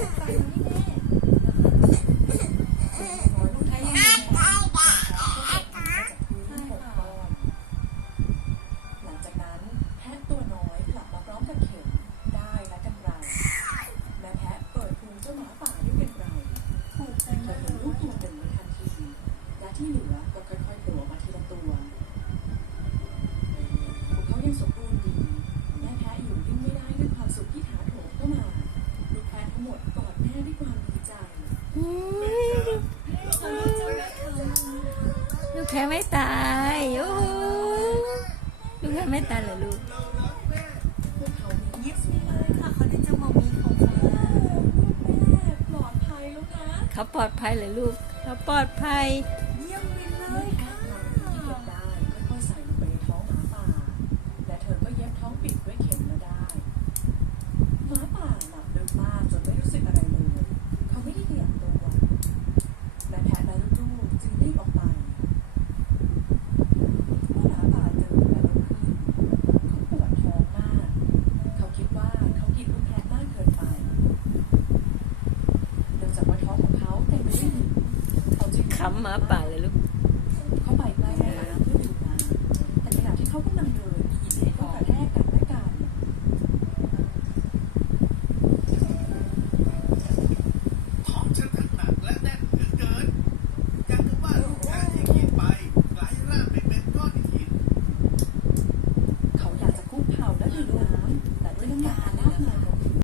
Thank you. ยลูกแพ้ไม่ตายโอ้โหลูกแพ้ไม่ตายเหรอลูกยิบเลยค่ะเขาได้เจ้ามามีของเขาแม่ปลอดภัยแล้วนะเขาปลอดภัยเหรอลูกเขาปลอดภัย เยี่ยมไปเลยค่ะ ที่เก็บได้ค่อยๆใส่ลงไปในท้องหมาป่า และเธอก็เย็บท้องปิดด้วยเข็มมาได้หมาป่าหลับลึกมากจนไม่รู้สึกอะไรเลย เขาไม่ได้ขยับตัวแม่แพะและลูกๆจึงรีบออกไปเมื่อหมาป่าตื่นและลุกขึ้นเขาปวดท้องมาก เขาคิดว่าเขากินลูกแพะมากเกินไปเนื่องจากว่าท้องของเขาเต็มไปด้วยหินเขาจึง ขำหมาป่าเลยลูก